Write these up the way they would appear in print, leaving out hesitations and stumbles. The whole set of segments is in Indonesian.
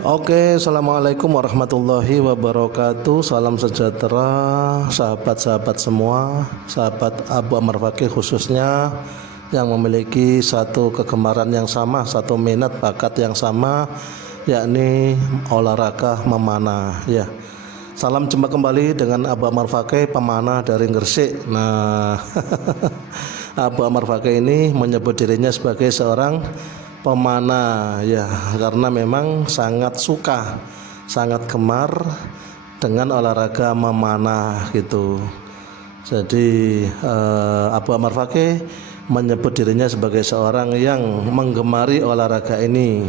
Oke, assalamualaikum warahmatullahi wabarakatuh. Salam sejahtera, sahabat-sahabat semua, sahabat Abu Ammar Fakih khususnya yang memiliki satu kegemaran yang sama, satu minat bakat yang sama, yakni olahraga memanah. Ya, salam jumpa kembali dengan Abu Ammar Fakih, pemanah dari Gresik. Nah, Abu Ammar Fakih ini menyebut dirinya sebagai seorang pemanah ya, karena memang sangat suka, sangat gemar dengan olahraga memanah gitu. Jadi Abu Ammar Fakih menyebut dirinya sebagai seorang yang menggemari olahraga ini.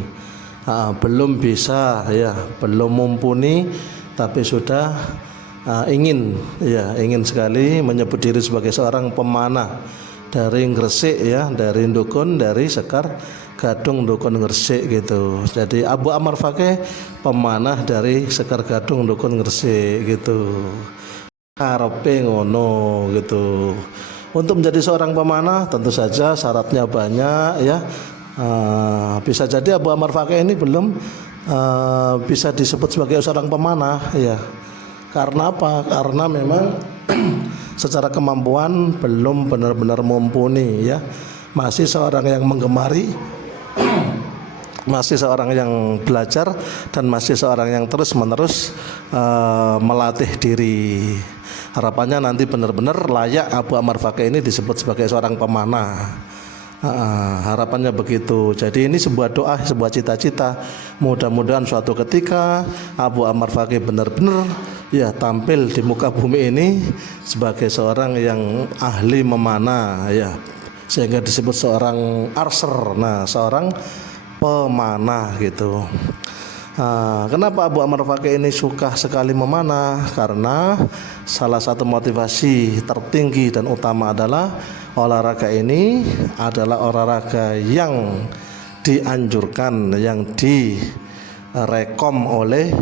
Belum bisa ya, belum mumpuni, tapi sudah ingin sekali menyebut diri sebagai seorang pemanah dari Gresik ya, dari Ndukun, dari Sekar Gadung Ndukun Gresik gitu. Jadi Abu Ammar Fakih pemanah dari Sekar Gadung Ndukun Gresik gitu. Karepe ngono gitu. Untuk menjadi seorang pemanah tentu saja syaratnya banyak ya. Bisa jadi Abu Ammar Fakih ini belum bisa disebut sebagai seorang pemanah ya. Karena apa? Karena memang secara kemampuan belum benar-benar mumpuni ya. Masih seorang yang menggemari, masih seorang yang belajar, dan masih seorang yang terus-menerus melatih diri. Harapannya nanti benar-benar layak Abu Ammar Fakih ini disebut sebagai seorang pemanah. Harapannya begitu. Jadi ini sebuah doa, sebuah cita-cita. Mudah-mudahan suatu ketika Abu Ammar Fakih benar-benar ya tampil di muka bumi ini sebagai seorang yang ahli memanah ya, sehingga disebut seorang archer. Nah, seorang pemanah gitu. Kenapa Abu Ammar Fakih ini suka sekali memanah? Karena salah satu motivasi tertinggi dan utama adalah olahraga ini adalah olahraga yang dianjurkan, yang direkom oleh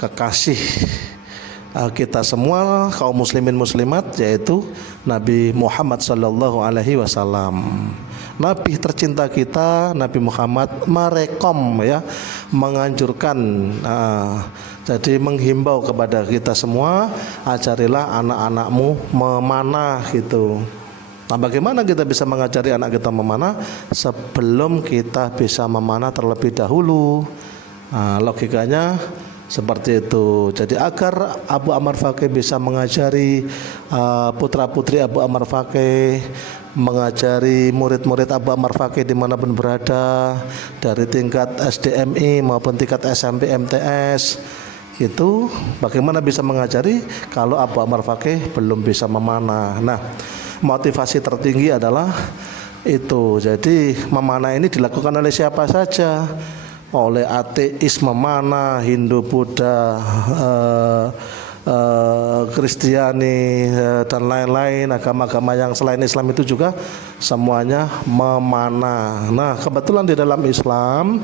kekasih kita semua kaum muslimin muslimat, yaitu Nabi Muhammad sallallahu alaihi wasallam. Nabi tercinta kita, Nabi Muhammad merekom ya, menganjurkan, jadi menghimbau kepada kita semua, ajarilah anak-anakmu memanah gitu. Nah, bagaimana kita bisa mengajari anak kita memanah? Sebelum kita bisa memanah terlebih dahulu. Logikanya seperti itu. Jadi agar Abu Ammar Fakih bisa mengajari putra-putri Abu Ammar Fakih, mengajari murid-murid Abu Ammar Fakih dimanapun berada, dari tingkat SDMI maupun tingkat SMP MTS, itu bagaimana bisa mengajari kalau Abu Ammar Fakih belum bisa memanah. Nah, motivasi tertinggi adalah itu. Jadi memanah ini dilakukan oleh siapa saja, oleh ateis memanah, Hindu, Buddha, Kristiani, dan lain-lain agama-agama yang selain Islam itu juga semuanya memanah. Nah, kebetulan di dalam Islam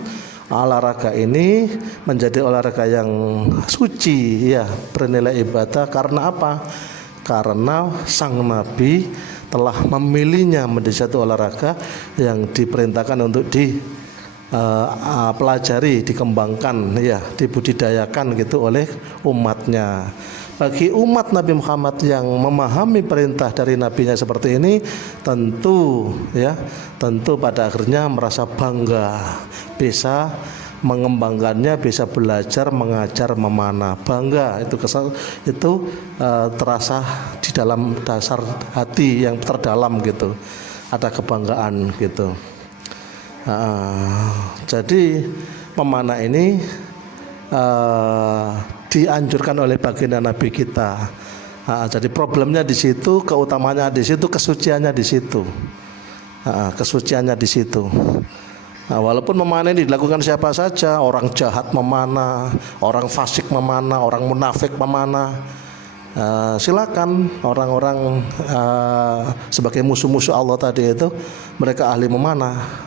olahraga ini menjadi olahraga yang suci ya, bernilai ibadah. Karena apa? Karena sang Nabi telah memilihnya menjadi satu olahraga yang diperintahkan untuk pelajari, dikembangkan ya, dibudidayakan gitu oleh umatnya. Bagi umat Nabi Muhammad yang memahami perintah dari nabinya seperti ini, tentu pada akhirnya merasa bangga bisa mengembangkannya, bisa belajar mengajar memanah. Bangga itu terasa di dalam dasar hati yang terdalam gitu, ada kebanggaan gitu. Jadi memanah ini dianjurkan oleh baginda Nabi kita. Jadi problemnya di situ, keutamanya di situ, kesuciannya di situ. Kesuciannya di situ. Walaupun memanah ini dilakukan siapa saja, orang jahat memanah, orang fasik memanah, orang munafik memanah, silakan. Orang-orang sebagai musuh-musuh Allah tadi itu, mereka ahli memanah.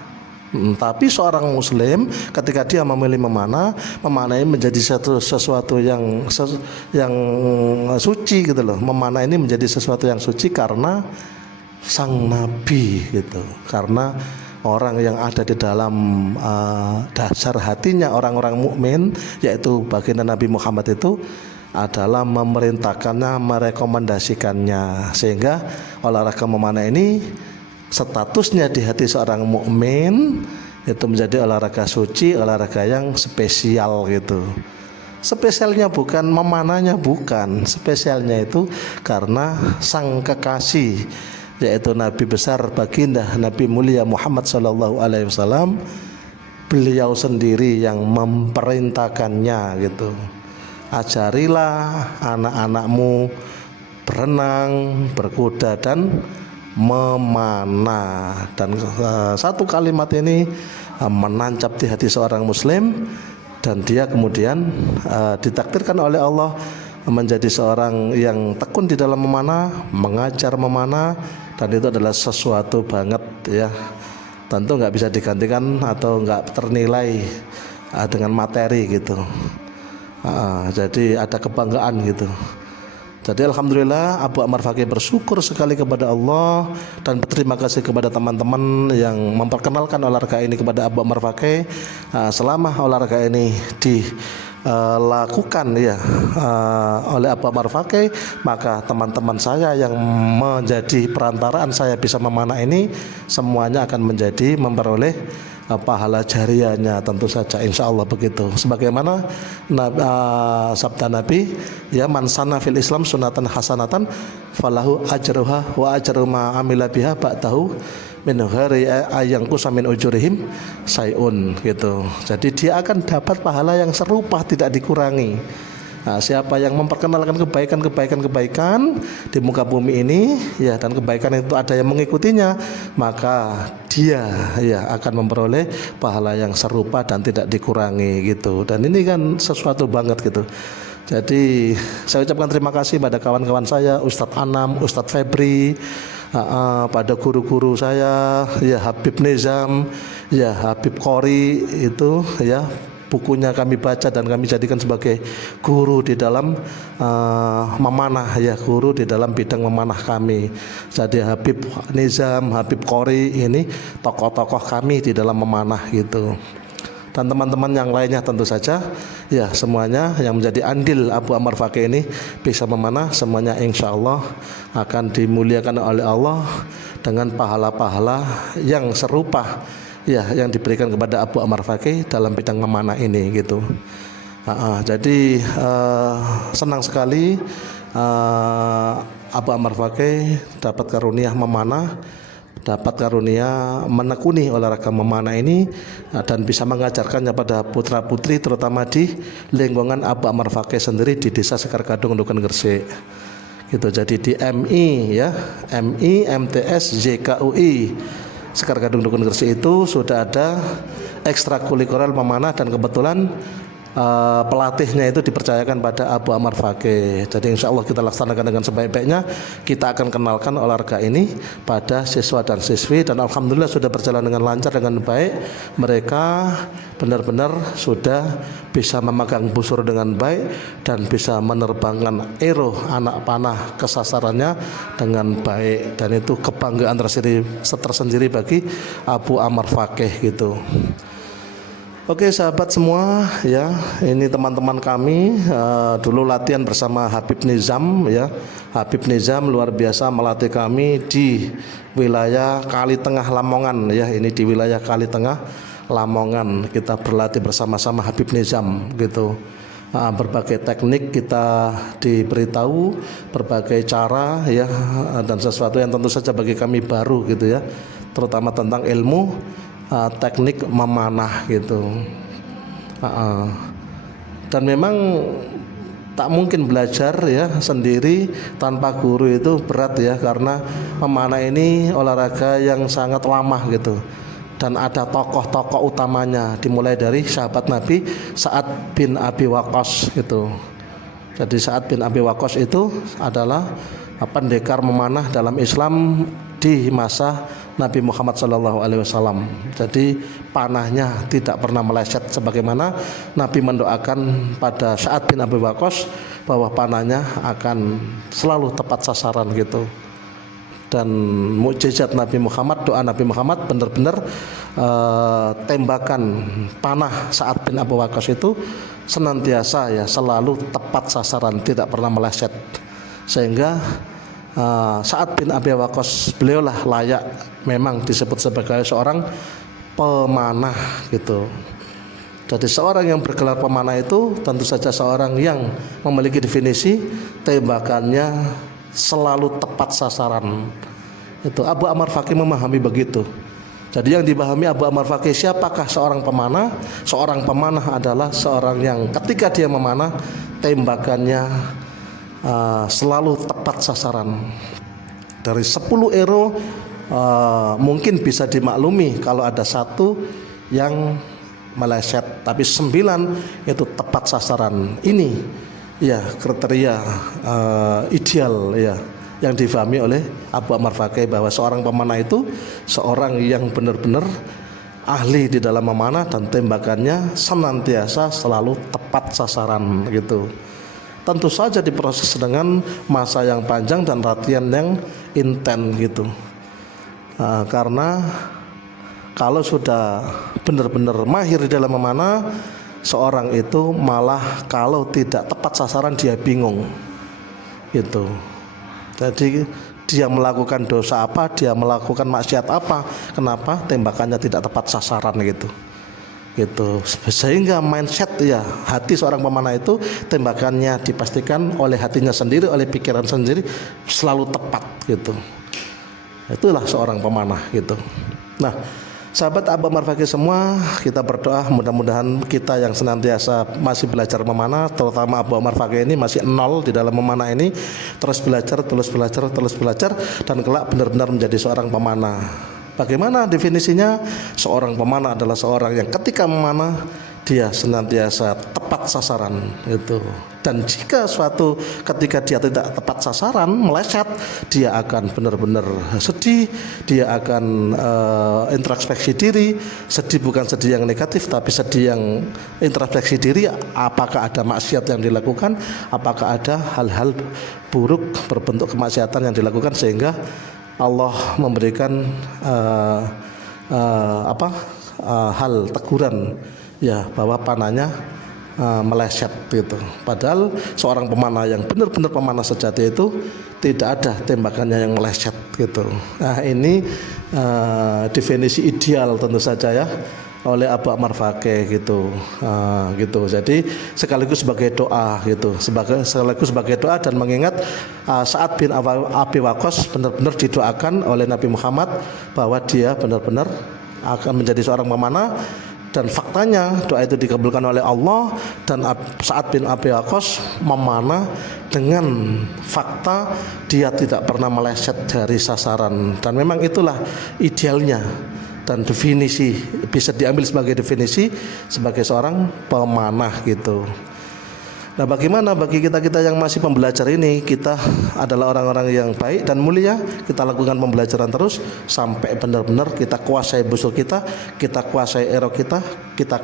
Tapi seorang muslim ketika dia memilih memanah ini menjadi sesuatu yang suci gitu loh. Memanah ini menjadi sesuatu yang suci karena sang Nabi gitu, karena orang yang ada di dalam dasar hatinya orang-orang mukmin, yaitu baginda Nabi Muhammad itu adalah memerintahkannya, merekomendasikannya, sehingga olahraga memanah ini statusnya di hati seorang mukmin itu menjadi olahraga suci, olahraga yang spesial gitu. Spesialnya bukan memanahnya, bukan, spesialnya itu karena sang kekasih, yaitu Nabi besar baginda Nabi mulia Muhammad SAW, beliau sendiri yang memerintahkannya gitu. Ajarilah anak-anakmu berenang, berkuda dan memanah. Dan satu kalimat ini menancap di hati seorang muslim, dan dia kemudian ditakdirkan oleh Allah menjadi seorang yang tekun di dalam memanah, mengajar memanah, dan itu adalah sesuatu banget ya. Tentu nggak bisa digantikan atau nggak ternilai dengan materi gitu. Jadi ada kebanggaan gitu. Jadi alhamdulillah Abu Ammar Fakih bersyukur sekali kepada Allah dan berterima kasih kepada teman-teman yang memperkenalkan olahraga ini kepada Abu Ammar Fakih. Selama olahraga ini dilakukan oleh Abu Ammar Fakih, maka teman-teman saya yang menjadi perantaraan saya bisa memanah ini semuanya akan menjadi memperoleh pahala jariahnya, tentu saja, insya Allah begitu. Sebagaimana sabda Nabi, ya, man sanna fil Islam sunatan hasanatan falahu ajruha wa ajru ma amila biha ba'dahu min ghairi ayang kusamin ujurihim sayun gitu. Jadi dia akan dapat pahala yang serupa, tidak dikurangi. Siapa yang memperkenalkan kebaikan di muka bumi ini, ya, dan kebaikan itu ada yang mengikutinya, maka dia ya akan memperoleh pahala yang serupa dan tidak dikurangi gitu. Dan ini kan sesuatu banget gitu. Jadi saya ucapkan terima kasih pada kawan-kawan saya, Ustadz Anam, Ustadz Febri, pada guru-guru saya, ya, Habib Nizam, ya, Habib Qori, itu ya, bukunya kami baca dan kami jadikan sebagai guru di dalam memanah, ya, guru di dalam bidang memanah kami. Jadi Habib Nizam, Habib Qori ini tokoh-tokoh kami di dalam memanah gitu. Dan teman-teman yang lainnya tentu saja, ya, semuanya yang menjadi andil Abu Ammar Fakih ini bisa memanah, semuanya insya Allah akan dimuliakan oleh Allah dengan pahala-pahala yang serupa, ya, yang diberikan kepada Abu Ammar Fakih dalam bidang memanah ini gitu. Jadi senang sekali Abu Ammar Fakih dapat karunia memanah, dapat karunia menekuni olahraga memanah ini, dan bisa mengajarkannya pada putra putri terutama di lingkungan Abu Ammar Fakih sendiri di Desa Sekar Gadung Nduken Gresik gitu. Jadi di MI, ya, MI MTS JKUI Sekar Gadung Nduken Gresik itu sudah ada ekstrakurikuler memanah, dan kebetulan pelatihnya itu dipercayakan pada Abu Ammar Fakih. Jadi insya Allah kita laksanakan dengan sebaik-baiknya. Kita akan kenalkan olahraga ini pada siswa dan siswi, dan alhamdulillah sudah berjalan dengan lancar, dengan baik. Mereka benar-benar sudah bisa memegang busur dengan baik dan bisa menerbangkan ero anak panah ke sasarannya dengan baik, dan itu kebanggaan tersendiri bagi Abu Ammar Fakih gitu. Oke sahabat semua, ya, ini teman-teman kami dulu latihan bersama Habib Nizam, ya. Habib Nizam luar biasa melatih kami di wilayah Kali Tengah Lamongan, ya. Ini di wilayah Kali Tengah Lamongan kita berlatih bersama-sama Habib Nizam gitu. Berbagai teknik kita diberitahu, berbagai cara, ya, dan sesuatu yang tentu saja bagi kami baru gitu, ya, terutama tentang ilmu teknik memanah gitu. Dan memang tak mungkin belajar, ya, sendiri tanpa guru, itu berat, ya, karena memanah ini olahraga yang sangat lama gitu, dan ada tokoh-tokoh utamanya, dimulai dari sahabat Nabi Sa'ad bin Abi Waqqas gitu. Jadi Sa'ad bin Abi Waqqas itu adalah pendekar memanah dalam Islam di masa Nabi Muhammad SAW. Jadi panahnya tidak pernah meleset, sebagaimana Nabi mendoakan pada Sa'ad bin Abi Waqqas bahwa panahnya akan selalu tepat sasaran gitu. dan mukjizat Nabi Muhammad, doa Nabi Muhammad benar-benar tembakan panah Sa'ad bin Abi Waqqas itu senantiasa ya selalu tepat sasaran, tidak pernah meleset, sehingga Sa'ad bin Abi Waqqas beliaulah layak memang disebut sebagai seorang pemanah gitu. Jadi seorang yang bergelar pemanah itu tentu saja seorang yang memiliki definisi tembakannya selalu tepat sasaran. Itu Abu Ammar Faqih memahami begitu. Jadi yang dipahami Abu Ammar Faqih, siapakah seorang pemanah? Seorang pemanah adalah seorang yang ketika dia memanah tembakannya selalu tepat sasaran. Dari 10 arrow mungkin bisa dimaklumi kalau ada satu yang meleset, tapi 9 itu tepat sasaran. Ini ya kriteria ideal ya yang difahami oleh Abu Ammar Faqih, bahwa seorang pemanah itu seorang yang benar-benar ahli di dalam memanah dan tembakannya senantiasa selalu tepat sasaran gitu. Tentu saja diproses dengan masa yang panjang dan latihan yang intens gitu. Karena kalau sudah benar-benar mahir di dalam memanah, seorang itu malah kalau tidak tepat sasaran dia bingung gitu. Jadi dia melakukan dosa apa, dia melakukan maksiat apa, kenapa tembakannya tidak tepat sasaran gitu. Sehingga mindset ya hati seorang pemanah itu tembakannya dipastikan oleh hatinya sendiri, oleh pikiran sendiri selalu tepat gitu. Itulah seorang pemanah gitu. Nah, sahabat Abu Ammar Faqih semua, kita berdoa mudah-mudahan kita yang senantiasa masih belajar memanah, terutama Abu Ammar Faqih ini masih nol di dalam memanah ini, terus belajar dan kelak benar-benar menjadi seorang pemanah. Bagaimana definisinya? Seorang pemanah adalah seorang yang ketika memanah dia senantiasa tepat sasaran itu. Dan jika suatu ketika dia tidak tepat sasaran, meleset, dia akan benar-benar sedih, dia akan introspeksi diri. Sedih bukan sedih yang negatif, tapi sedih yang introspeksi diri. Apakah ada maksiat yang dilakukan, apakah ada hal-hal buruk berbentuk kemaksiatan yang dilakukan, sehingga Allah memberikan hal teguran ya bahwa panahnya meleset gitu. Padahal seorang pemanah yang benar-benar pemanah sejati itu tidak ada tembakannya yang meleset gitu. Nah, ini definisi ideal tentu saja ya oleh Abu Ammar Faqih gitu. Gitu. Jadi sekaligus sebagai doa gitu, sekaligus sebagai doa dan mengingat Sa'ad bin Abi Waqqas benar-benar didoakan oleh Nabi Muhammad bahwa dia benar-benar akan menjadi seorang pemanah. Dan faktanya doa itu dikabulkan oleh Allah, dan Sa'ad bin Abi Waqqas memanah dengan fakta dia tidak pernah meleset dari sasaran. Dan memang itulah idealnya dan definisi, bisa diambil sebagai definisi sebagai seorang pemanah gitu. Nah, bagaimana bagi kita-kita yang masih pembelajar ini? Kita adalah orang-orang yang baik dan mulia. Kita lakukan pembelajaran terus sampai benar-benar kita kuasai busur kita kuasai arrow kita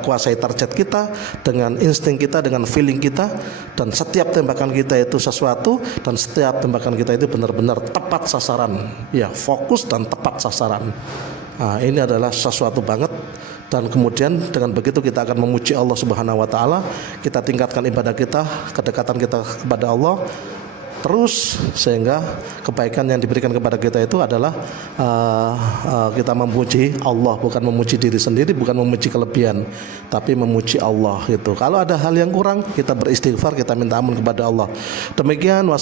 kuasai target kita dengan insting kita, dengan feeling kita, dan setiap tembakan kita itu sesuatu, dan setiap tembakan kita itu benar-benar tepat sasaran. Ya, fokus dan tepat sasaran. Nah, ini adalah sesuatu banget. Dan kemudian dengan begitu kita akan memuji Allah Subhanahu wa taala, kita tingkatkan ibadah kita, kedekatan kita kepada Allah terus, sehingga kebaikan yang diberikan kepada kita itu adalah kita memuji Allah, bukan memuji diri sendiri, bukan memuji kelebihan, tapi memuji Allah gitu. Kalau ada hal yang kurang, kita beristighfar, kita minta ampun kepada Allah. Demikian.